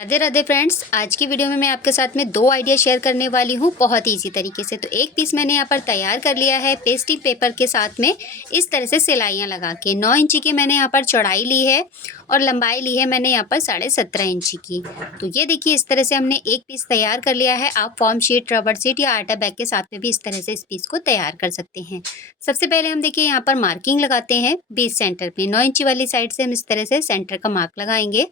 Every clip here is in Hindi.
राधे राधे फ्रेंड्स, आज की वीडियो में मैं आपके साथ में दो आइडिया शेयर करने वाली हूँ बहुत ही इजी तरीके से। तो एक पीस मैंने यहाँ पर तैयार कर लिया है पेस्टिंग पेपर के साथ में, इस तरह से सिलाइयाँ लगा के 9 इंची की मैंने यहाँ पर चौड़ाई ली है और लंबाई ली है मैंने यहाँ पर 17.5 इंची की। तो ये देखिए इस तरह से हमने एक पीस तैयार कर लिया है। आप फॉर्म शीट, रबड़ शीट या आटा बैग के साथ में भी इस तरह से इस पीस को तैयार कर सकते हैं। सबसे पहले हम देखिए यहाँ पर मार्किंग लगाते हैं बीच सेंटर पे। 9 इंची वाली साइड से हम इस तरह से सेंटर का मार्क लगाएंगे।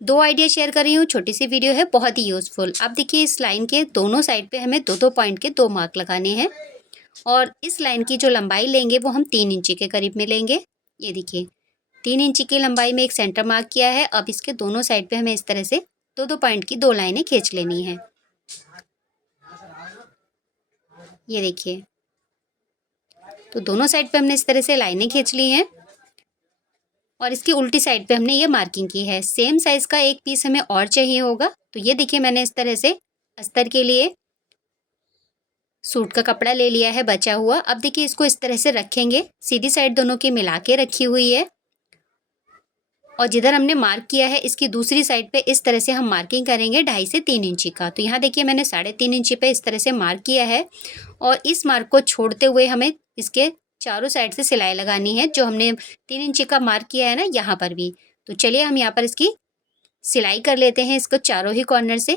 दो आइडिया शेयर कर रही हूँ, छोटी सी वीडियो है, बहुत ही यूज़फुल। अब देखिए इस लाइन के दोनों साइड पे हमें दो दो पॉइंट के दो मार्क लगाने हैं और इस लाइन की जो लंबाई लेंगे वो हम 3 इंची के करीब में लेंगे। ये देखिए 3 इंची की लंबाई में एक सेंटर मार्क किया है। अब इसके दोनों साइड पे हमें इस तरह से दो दो पॉइंट की दो लाइनें खींच लेनी है। ये देखिए, तो दोनों साइड पे हमने इस तरह से लाइनें खींच ली हैं और इसकी उल्टी साइड पे हमने ये मार्किंग की है। सेम साइज़ का एक पीस हमें और चाहिए होगा। तो ये देखिए मैंने इस तरह से अस्तर के लिए सूट का कपड़ा ले लिया है बचा हुआ। अब देखिए इसको इस तरह से रखेंगे, सीधी साइड दोनों की मिला के रखी हुई है और जिधर हमने मार्क किया है इसकी दूसरी साइड पे इस तरह से हम मार्किंग करेंगे 2.5 से 3 इंची का। तो यहाँ देखिए मैंने 3.5 इंची पे इस तरह से मार्क किया है और इस मार्क को छोड़ते हुए हमें इसके चारों साइड से सिलाई लगानी है। जो हमने 3 इंची का मार्क किया है ना, यहाँ पर भी। तो चलिए हम यहाँ पर इसकी सिलाई कर लेते हैं इसको चारों ही कॉर्नर से।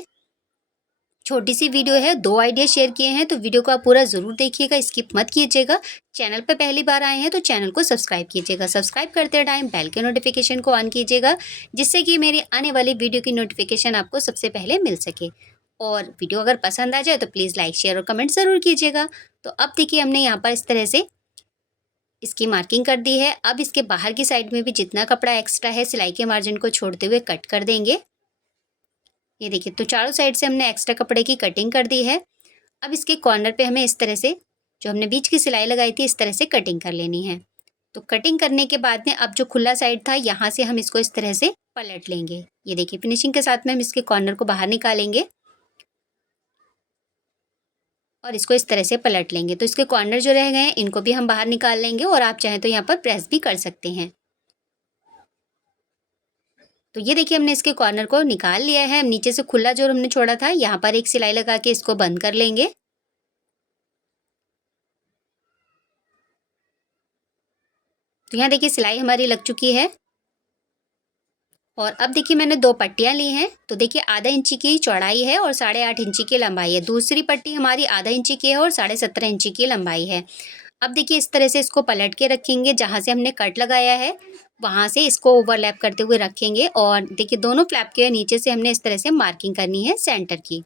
छोटी सी वीडियो है, दो आइडिया शेयर किए हैं, तो वीडियो को आप पूरा ज़रूर देखिएगा, स्किप मत कीजिएगा। चैनल पे पहली बार आए हैं तो चैनल को सब्सक्राइब कीजिएगा। सब्सक्राइब करते टाइम बेल के नोटिफिकेशन को ऑन कीजिएगा, जिससे कि मेरी आने वाली वीडियो की नोटिफिकेशन आपको सबसे पहले मिल सके। और वीडियो अगर पसंद आ जाए तो प्लीज़ लाइक, शेयर और कमेंट ज़रूर कीजिएगा। तो अब देखिए हमने यहाँ पर इस तरह से इसकी मार्किंग कर दी है। अब इसके बाहर की साइड में भी जितना कपड़ा एक्स्ट्रा है सिलाई के मार्जिन को छोड़ते हुए कट कर देंगे। ये देखिए, तो चारों साइड से हमने एक्स्ट्रा कपड़े की कटिंग कर दी है। अब इसके कॉर्नर पे हमें इस तरह से जो हमने बीच की सिलाई लगाई थी इस तरह से कटिंग कर लेनी है। तो कटिंग करने के बाद में अब जो खुला साइड था यहाँ से हम इसको इस तरह से पलट लेंगे। ये देखिए फिनिशिंग के साथ में हम इसके कॉर्नर को बाहर निकालेंगे और इसको इस तरह से पलट लेंगे। तो इसके कॉर्नर जो रह गए हैं इनको भी हम बाहर निकाल लेंगे और आप चाहें तो यहाँ पर प्रेस भी कर सकते हैं। तो ये देखिए हमने इसके कॉर्नर को निकाल लिया है। नीचे से खुला जो हमने छोड़ा था यहाँ पर एक सिलाई लगा के इसको बंद कर लेंगे। तो यहाँ देखिए सिलाई हमारी लग चुकी है और अब देखिए मैंने दो पट्टियाँ ली हैं। तो देखिए आधा इंची की चौड़ाई है और 8.5 इंची की लंबाई है। दूसरी पट्टी हमारी आधा इंची की है और 17.5 इंची की लंबाई है। अब देखिए इस तरह से इसको पलट के रखेंगे, जहाँ से हमने कट लगाया है वहाँ से इसको ओवरलैप करते हुए रखेंगे और देखिए दोनों फ्लैप के नीचे से हमने इस तरह से मार्किंग करनी है सेंटर की।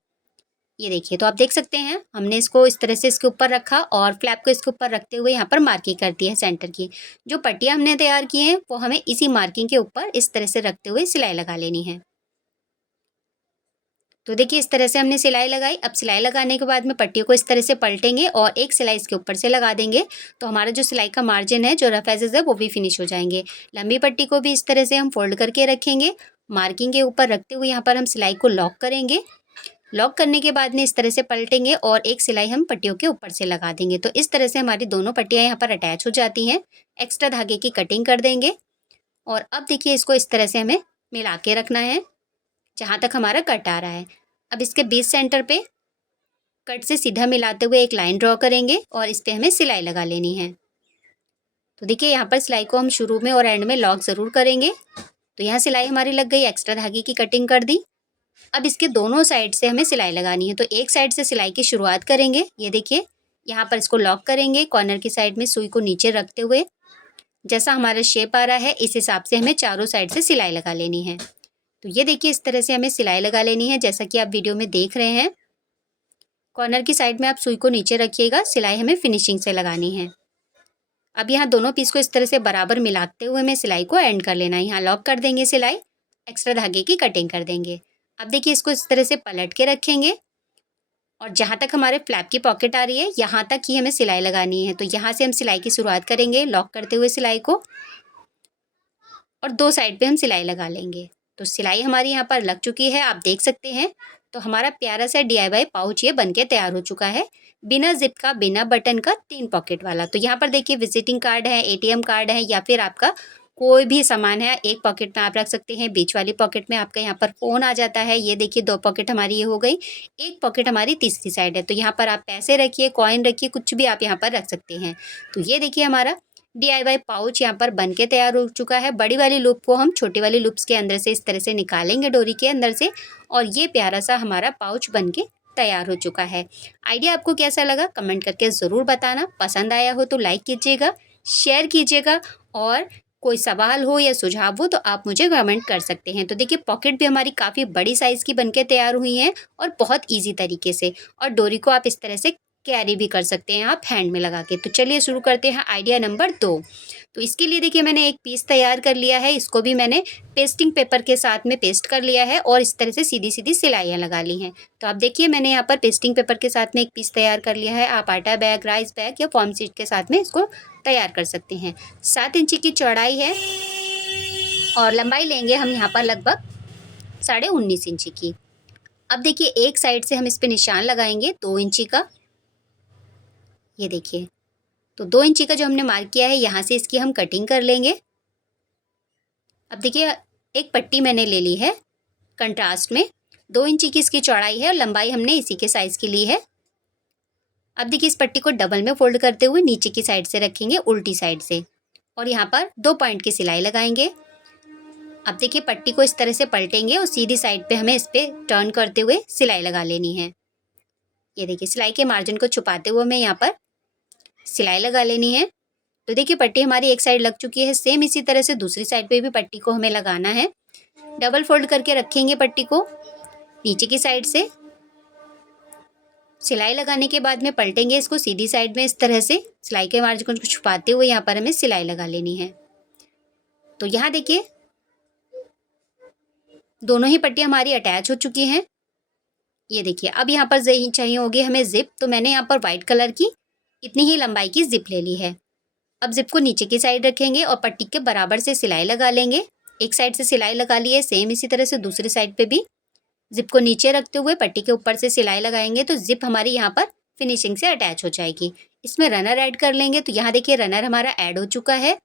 ये देखिए, तो आप देख सकते हैं हमने इसको इस तरह से इसके ऊपर रखा और फ्लैप को इसके ऊपर रखते हुए यहाँ पर मार्किंग कर दी है सेंटर की। जो पट्टियाँ हमने तैयार की हैं वो हमें इसी मार्किंग के ऊपर इस तरह से रखते हुए सिलाई लगा लेनी है। तो देखिए इस तरह से हमने सिलाई लगाई। अब सिलाई लगाने के बाद में पट्टियों को इस तरह से पलटेंगे और एक सिलाई इसके ऊपर से लगा देंगे। तो हमारा जो सिलाई का मार्जिन है, जो रफ एजेस है, वो भी फिनिश हो जाएंगे। लंबी पट्टी को भी इस तरह से हम फोल्ड करके रखेंगे। मार्किंग के ऊपर रखते हुए यहाँ पर हम सिलाई को लॉक करेंगे। लॉक करने के बाद में इस तरह से पलटेंगे और एक सिलाई हम पट्टियों के ऊपर से लगा देंगे। तो इस तरह से हमारी दोनों पट्टियाँ यहाँ पर अटैच हो जाती हैं। एक्स्ट्रा धागे की कटिंग कर देंगे और अब देखिए इसको इस तरह से हमें मिला के रखना है जहाँ तक हमारा कट आ रहा है। अब इसके बीच सेंटर पे कट से सीधा मिलाते हुए एक लाइन ड्रॉ करेंगे और इस पे हमें सिलाई लगा लेनी है। तो देखिए यहाँ पर सिलाई को हम शुरू में और एंड में लॉक ज़रूर करेंगे। तो यहाँ सिलाई हमारी लग गई, एक्स्ट्रा धागे की कटिंग कर दी। अब इसके दोनों साइड से हमें सिलाई लगानी है। तो एक साइड से सिलाई की शुरुआत करेंगे। ये देखिए यहाँ पर इसको लॉक करेंगे, कॉर्नर की साइड में सुई को नीचे रखते हुए जैसा हमारा शेप आ रहा है इस हिसाब से हमें चारों साइड से सिलाई लगा लेनी है। तो ये देखिए इस तरह से हमें सिलाई लगा लेनी है जैसा कि आप वीडियो में देख रहे हैं। कॉर्नर की साइड में आप सुई को नीचे रखिएगा, सिलाई हमें फिनिशिंग से लगानी है। अब यहाँ दोनों पीस को इस तरह से बराबर मिलाते हुए हमें सिलाई को एंड कर लेना है। यहाँ लॉक कर देंगे सिलाई, एक्स्ट्रा धागे की कटिंग कर देंगे। अब देखिए इसको इस तरह से पलट के रखेंगे और जहाँ तक हमारे फ्लैप की पॉकेट आ रही है यहाँ तक ही हमें सिलाई लगानी है। तो यहाँ से हम सिलाई की शुरुआत करेंगे लॉक करते हुए सिलाई को और दो साइड पे हम सिलाई लगा लेंगे। तो सिलाई हमारी यहाँ पर लग चुकी है, आप देख सकते हैं। तो हमारा प्यारा सा DIY पाउच ये बनके तैयार हो चुका है, बिना जिप का, बिना बटन का, 3 पॉकेट वाला। तो यहाँ पर देखिए विजिटिंग कार्ड है, ATM कार्ड है या फिर आपका कोई भी सामान है एक पॉकेट में आप रख सकते हैं, बीच वाली पॉकेट में आपका यहाँ पर फ़ोन आ जाता है। ये देखिए 2 पॉकेट हमारी ये हो गई, एक पॉकेट हमारी तीसरी साइड है। तो यहाँ पर आप पैसे रखिए, कॉइन रखिए, कुछ भी आप यहाँ पर रख सकते हैं। तो ये देखिए हमारा DIY पाउच यहाँ पर बन के तैयार हो चुका है। बड़ी वाली लूप को हम छोटी वाली लूप्स के अंदर से इस तरह से निकालेंगे डोरी के अंदर से, और ये प्यारा सा हमारा पाउच बन के तैयार हो चुका है। आइडिया आपको कैसा लगा कमेंट करके ज़रूर बताना। पसंद आया हो तो लाइक कीजिएगा, शेयर कीजिएगा, और कोई सवाल हो या सुझाव हो तो आप मुझे कमेंट कर सकते हैं। तो देखिए पॉकेट भी हमारी काफ़ी बड़ी साइज़ की बनके तैयार हुई हैं और बहुत ईज़ी तरीके से, और डोरी को आप इस तरह से कैरी भी कर सकते हैं आप हैंड में लगा के। तो चलिए शुरू करते हैं आइडिया नंबर 2। तो इसके लिए देखिए मैंने एक पीस तैयार कर लिया है, इसको भी मैंने पेस्टिंग पेपर के साथ में पेस्ट कर लिया है और इस तरह से सीधी-सीधी सिलाइयाँ लगा ली हैं। तो आप देखिए मैंने यहाँ पर पेस्टिंग पेपर के साथ में एक पीस तैयार कर लिया है। आप आटा बैग, राइस बैग या फॉर्म शीट के साथ में इसको तैयार कर सकते हैं। 7 इंची की चौड़ाई है और लंबाई लेंगे हम यहाँ पर लगभग 19.5 इंची की। अब देखिए एक साइड से हम इस पे निशान लगाएंगे 2 इंची का। ये देखिए, तो 2 इंची का जो हमने मार्क किया है यहाँ से इसकी हम कटिंग कर लेंगे। अब देखिए एक पट्टी मैंने ले ली है कंट्रास्ट में, 2 इंची की इसकी चौड़ाई है और लंबाई हमने इसी के साइज़ की ली है। अब देखिए इस पट्टी को डबल में फोल्ड करते हुए नीचे की साइड से रखेंगे उल्टी साइड से, और यहाँ पर 2 पॉइंट की सिलाई लगाएंगे। अब देखिए पट्टी को इस तरह से पलटेंगे और सीधी साइड पे हमें इस पे टर्न करते हुए सिलाई लगा लेनी है। ये देखिए सिलाई के मार्जिन को छुपाते हुए हमें यहाँ पर सिलाई लगा लेनी है। तो देखिए पट्टी हमारी एक साइड लग चुकी है, सेम इसी तरह से दूसरी साइड पे भी पट्टी को हमें लगाना है। डबल फोल्ड करके रखेंगे पट्टी को नीचे की साइड से, सिलाई लगाने के बाद में पलटेंगे इसको सीधी साइड में इस तरह से, सिलाई के मार्जिन को छुपाते हुए यहाँ पर हमें सिलाई लगा लेनी है। तो यहाँ देखिए दोनों ही पट्टी हमारी अटैच हो चुकी हैं। ये देखिए अब यहाँ पर चाहिए होगी हमें जिप, तो मैंने यहाँ पर वाइट कलर की इतनी ही लंबाई की जिप ले ली है। अब जिप को नीचे की साइड रखेंगे और पट्टी के बराबर से सिलाई लगा लेंगे। एक साइड से सिलाई लगा ली है, सेम इसी तरह से दूसरी साइड पे भी जिप को नीचे रखते हुए पट्टी के ऊपर से सिलाई लगाएंगे तो जिप हमारी यहाँ पर फिनिशिंग से अटैच हो जाएगी। इसमें रनर ऐड कर लेंगे, तो यहाँ देखिए रनर हमारा ऐड हो चुका है।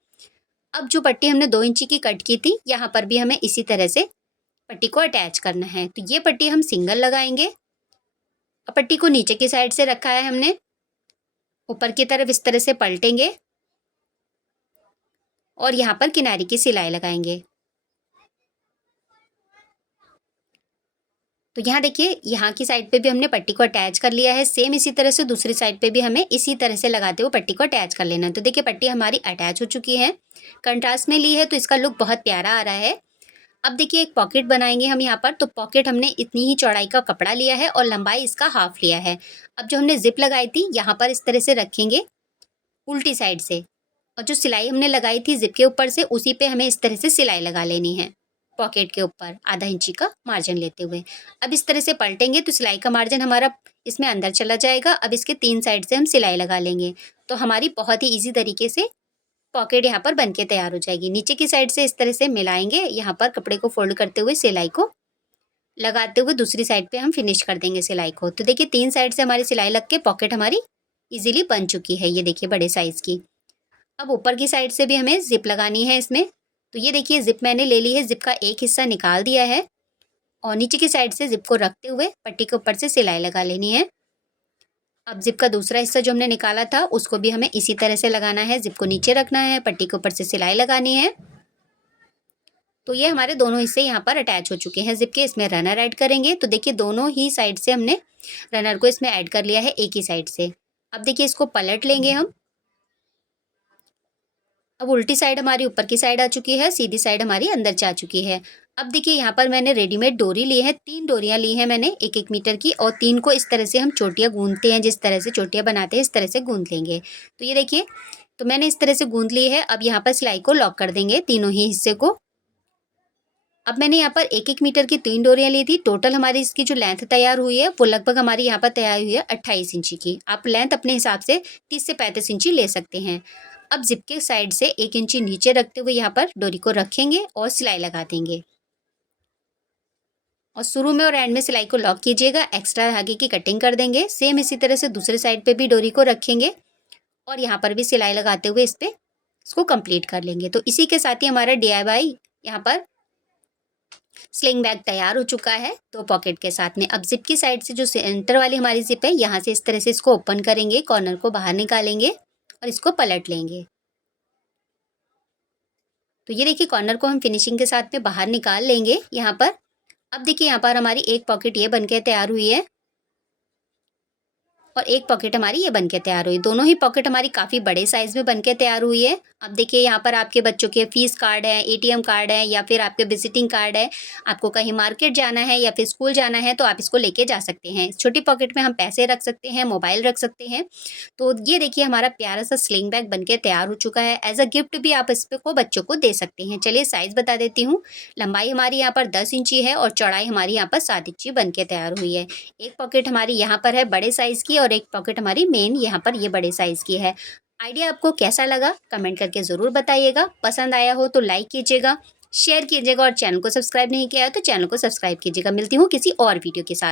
अब जो पट्टी हमने 2 इंची की कट की थी यहाँ पर भी हमें इसी तरह से पट्टी को अटैच करना है। तो ये पट्टी हम सिंगल लगाएंगे। अब पट्टी को नीचे की साइड से रखा है हमने, ऊपर की तरफ इस तरह से पलटेंगे और यहाँ पर किनारे की सिलाई लगाएंगे। तो यहाँ देखिए यहाँ की साइड पे भी हमने पट्टी को अटैच कर लिया है, सेम इसी तरह से दूसरी साइड पे भी हमें इसी तरह से लगाते हुए पट्टी को अटैच कर लेना है। तो देखिए पट्टी हमारी अटैच हो चुकी है, कंट्रास्ट में ली है तो इसका लुक बहुत प्यारा आ रहा है। अब देखिए एक पॉकेट बनाएंगे हम यहाँ पर, तो पॉकेट हमने इतनी ही चौड़ाई का कपड़ा लिया है और लंबाई इसका हाफ लिया है। अब जो हमने जिप लगाई थी यहाँ पर इस तरह से रखेंगे उल्टी साइड से, और जो सिलाई हमने लगाई थी जिप के ऊपर से उसी पे हमें इस तरह से सिलाई लगा लेनी है पॉकेट के ऊपर आधा इंची का मार्जिन लेते हुए। अब इस तरह से पलटेंगे तो सिलाई का मार्जिन हमारा इसमें अंदर चला जाएगा। अब इसके 3 साइड से हम सिलाई लगा लेंगे तो हमारी बहुत ही ईजी तरीके से पॉकेट यहाँ पर बनके तैयार हो जाएगी। नीचे की साइड से इस तरह से मिलाएंगे, यहाँ पर कपड़े को फोल्ड करते हुए सिलाई को लगाते हुए दूसरी साइड पे हम फिनिश कर देंगे सिलाई को। तो देखिए 3 साइड से हमारी सिलाई लग के पॉकेट हमारी इजीली बन चुकी है, ये देखिए बड़े साइज़ की। अब ऊपर की साइड से भी हमें जिप लगानी है इसमें। तो ये देखिए जिप मैंने ले ली है, जिप का एक हिस्सा निकाल दिया है और नीचे की साइड से जिप को रखते हुए पट्टी के ऊपर से सिलाई लगा लेनी है। अब जिप का दूसरा हिस्सा जो हमने निकाला था उसको भी हमें इसी तरह से लगाना है, जिप को नीचे रखना है, पट्टी के ऊपर से सिलाई लगानी है। तो ये हमारे दोनों हिस्से यहाँ पर अटैच हो चुके हैं जिप के। इसमें रनर ऐड करेंगे, तो देखिए दोनों ही साइड से हमने रनर को इसमें ऐड कर लिया है एक ही साइड से। अब देखिए इसको पलट लेंगे हम। अब उल्टी साइड हमारी ऊपर की साइड आ चुकी है, सीधी साइड हमारी अंदर जा चुकी है। अब देखिए यहाँ पर मैंने रेडीमेड डोरी ली है, 3 डोरियाँ ली हैं मैंने 1-1 मीटर की, और 3 को इस तरह से हम चोटियाँ गूंथते हैं, जिस तरह से चोटियाँ बनाते हैं इस तरह से गूंथ लेंगे। तो ये देखिए तो मैंने इस तरह से गूंथ ली है। अब यहाँ पर सिलाई को लॉक कर देंगे तीनों ही हिस्से को। अब मैंने यहाँ पर 1-1 मीटर की 3 डोरियाँ ली थी। टोटल हमारी इसकी जो लेंथ तैयार हुई है वो लगभग हमारी यहाँ पर तैयार हुई है 28 इंची की। आप लेंथ अपने हिसाब से 30 से 35 इंची ले सकते हैं। अब जिप के साइड से 1 इंची नीचे रखते हुए यहाँ पर डोरी को रखेंगे और सिलाई लगा देंगे, और शुरू में और एंड में सिलाई को लॉक कीजिएगा, एक्स्ट्रा धागे की कटिंग कर देंगे। सेम इसी तरह से दूसरे साइड पे भी डोरी को रखेंगे और यहाँ पर भी सिलाई लगाते हुए इस पर इसको कंप्लीट कर लेंगे। तो इसी के साथ ही हमारा DIY यहाँ पर स्लिंग बैग तैयार हो चुका है 2 पॉकेट के साथ में। अब ज़िप की साइड से जो सेंटर वाली हमारी ज़िप है, यहाँ से इस तरह से इसको ओपन करेंगे, कॉर्नर को बाहर निकालेंगे और इसको पलट लेंगे। तो ये देखिए कॉर्नर को हम फिनिशिंग के साथ में बाहर निकाल लेंगे यहाँ पर। अब देखिए यहाँ पर हमारी एक पॉकेट ये बन के तैयार हुई है और एक पॉकेट हमारी ये बनके तैयार हुई। दोनों ही पॉकेट हमारी काफ़ी बड़े साइज़ में बनके तैयार हुई है। अब देखिए यहाँ पर आपके बच्चों के फ़ीस कार्ड है, ATM कार्ड है या फिर आपके विज़िटिंग कार्ड है, आपको कहीं मार्केट जाना है या फिर स्कूल जाना है तो आप इसको लेके जा सकते हैं। छोटी पॉकेट में हम पैसे रख सकते हैं, मोबाइल रख सकते हैं। तो ये देखिए हमारा प्यारा सा स्लिंग बैग बनके तैयार हो चुका है। एज़ अ गिफ्ट भी आप इसको बच्चों को दे सकते हैं। चलिए साइज़ बता देती हूँ। लंबाई हमारी यहाँ पर 10 इंची है और चौड़ाई हमारी यहाँ पर 7 इंची बनके तैयार हुई है। एक पॉकेट हमारी यहाँ पर है बड़े साइज़ की और एक पॉकेट हमारी मेन यहाँ पर ये बड़े साइज़ की है। आइडिया आपको कैसा लगा कमेंट करके ज़रूर बताइएगा। पसंद आया हो तो लाइक कीजिएगा, शेयर कीजिएगा और चैनल को सब्सक्राइब नहीं किया है तो चैनल को सब्सक्राइब कीजिएगा। मिलती हूँ किसी और वीडियो के साथ।